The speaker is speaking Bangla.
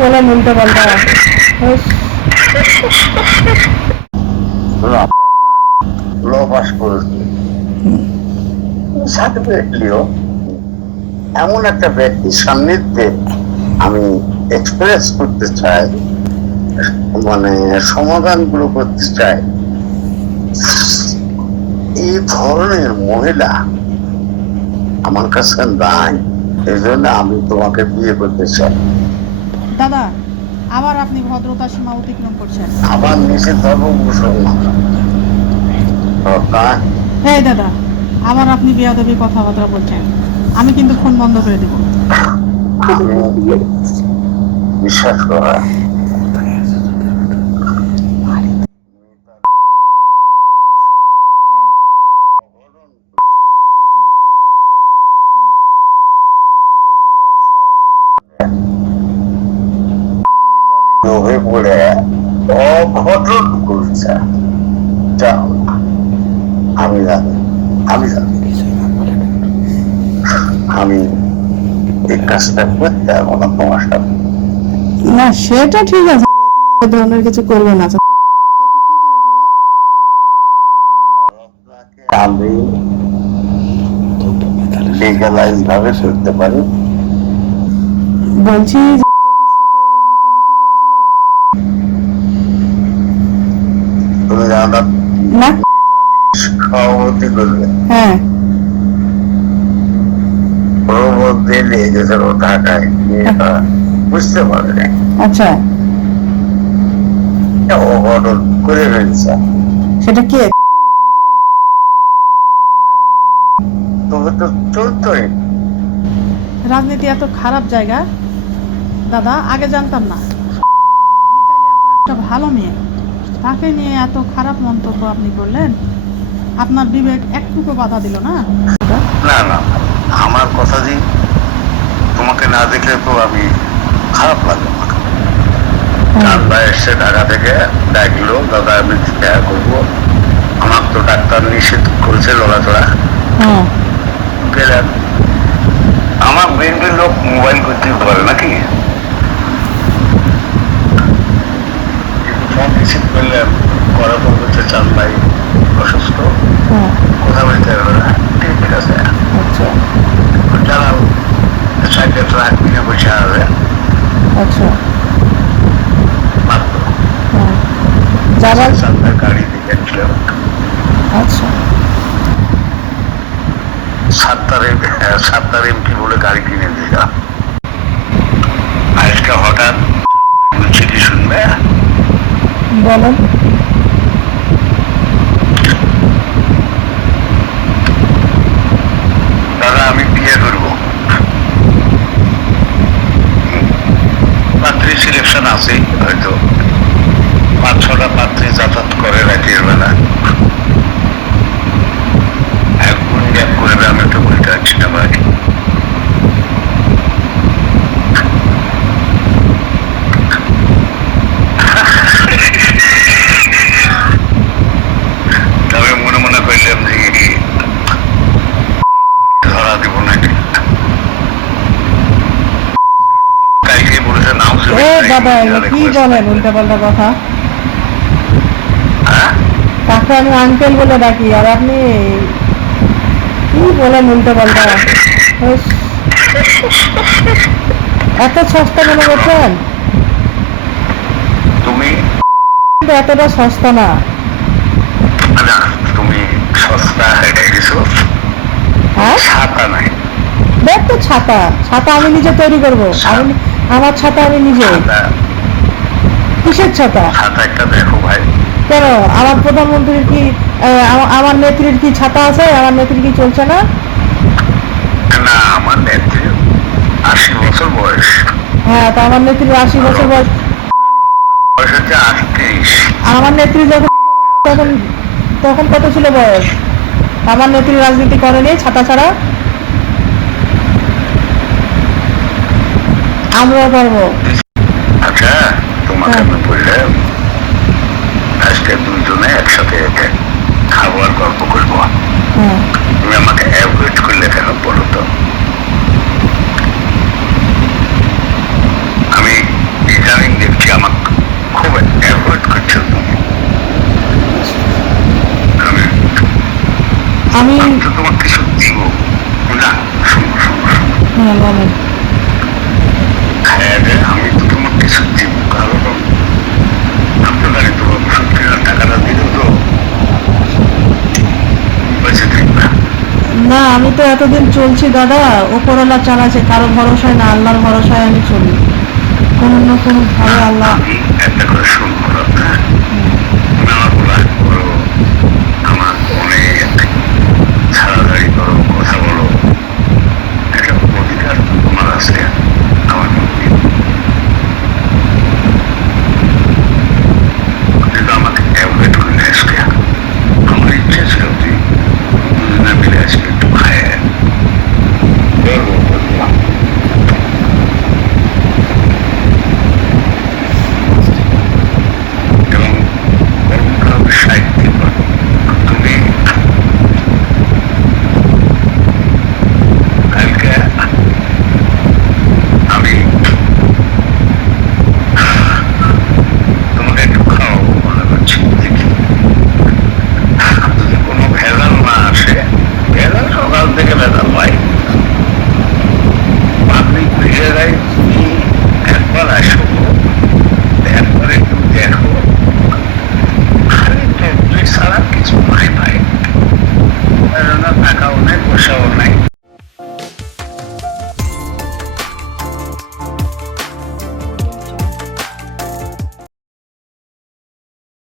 বলেন উল্টো পাল্টা এমন একটা ব্যক্তির সান্নিধ্যে আমি এক্সপ্রেস করতে চাই মানে সমাধানগুলো করতে চাই। এই ধরনের মহিলা আমার কাছে নাই, এই জন্য আমি তোমাকে বিয়ে করতে চাই। দাদা আবার আপনি ভদ্রতা সীমা অতিক্রম করছেন। আবার নিজের ধর্ম মুসলমান হ্যাঁ দাদা আবার আপনি বেয়াদবি কথাবার্তা বলছেন। আমি কিন্তু ফোন বন্ধ করে দেব। বিশ্বাস করা। করছে। আমি জানি আমি জানি আমি এই কাজটা করতে পারব না তোমার সাথে না সেটা ঠিক আছে ধরনের কিছু করবে না। আমি লিগালাইজ ভাবে করতে পারি। বলছি যে- না। সভাপতি করবে। হ্যাঁ। প্রবন্ধে নিয়ে গেছিল ঢাকায়। বুঝতে পারে আচ্ছা। অঘটন করে ফেলছে। সেটা কে? তবে তো চলতোই। রাজনীতি এত খারাপ জায়গা। দাদা আগে জানতাম না। একটা ভালো মেয়ে। তাকে নিয়ে এত খারাপ মন্তব্য আপনি করলেন আপনার বিবেক একটুকু বাধা দিল না? না না আমার কথা যে তোমাকে না দেখলে তো আমি খারাপ চান্দা এসছে ঢাকা থেকে ডাকলো দাদা আমি দেখা করব। আমার তো ডাক্তার নিষেধ করেছে লড়াচড়া। হ্যাঁ। গেলেন আমার ব্রেনের লোক মোবাইল করতে পারে নাকি? ফোন রিসিভ করলেন করার পর বলছে চান ভাই অসুস্থ। হ্যাঁ। কথা বলতে পারবে না। ঠিক আছে। জানাল সাইডে ট্রাক নিয়ে বসে আছে। আচ্ছা। হ্যাঁ। গাড়ি ছিল আচ্ছা। সাত তারিখ সাত তারিখ কি বলে গাড়ি কিনে দিল আজকে হঠাৎ বলছি কি শুনবে বলেন। দাদা আমি বিয়ে সিলেকশন আছে হয়তো পাঁচ ছটা পাত্রী যাতায়াত করে রাতের বেলা এক গুণ এক করবে আমি তো বলতে পারছি না ভাই তবে মনে মনে করলাম যে ধরা দিব নাকি কালকে বলেছে নাম এগুলো কি বলেন? উল্টা পাল্টা কথা। হ্যাঁ? তাকে আমি আঙ্কেল বলে ডাকি আর আপনি কি বলেন উল্টো পাল্টা এত সস্তা মনে করছেন তুমি? এতটা সস্তা না। না তুমি সস্তা হেঁটে গেছো। হ্যাঁ? ছাতা নাই। দেখ তো ছাতা। ছাতা আমি নিজে তৈরি করব। আমি আমার ছাতা আমি নিজে কিসের ছাতা? ছাতা দেখো ভাই। কেন? আমার প্রধানমন্ত্রীর কি আমার নেত্রীর কি ছাতা আছে? আমার নেত্রী কি চলছে না? না আমার নেত্রী আশি বছর বয়স। হ্যাঁ তা আমার নেত্রীর আশি বছর বয়স। বয়স হচ্ছে আটত্রিশ। আমার নেত্রী যখন তখন তখন কত ছিল বয়স? আমার নেত্রী রাজনীতি করেনি ছাতা ছাড়া? আমরা পারব। আচ্ছা তোমাকে হ্যাঁ। আমি বললাম আজকে দুজনে একসাথে খাবার গল্প করব। হ্যাঁ। তুমি আমাকে অ্যাভয়েড করলে কেন বলো তো? আমি ইদানিং দেখছি আমাকে খুব অ্যাভয়েড করছ তুমি। আমি তোমার কিছু দিব। না শুনো শুনো শুনো। হ্যাঁ, আমি তো না, আমি তো এতদিন চলছি দাদা। ওপরওয়ালা চালাচ্ছে, কারও ভরসায় না, আল্লাহর ভরসায় আমি চলি। কোনো না কোনো ভালো আল্লাহ একটা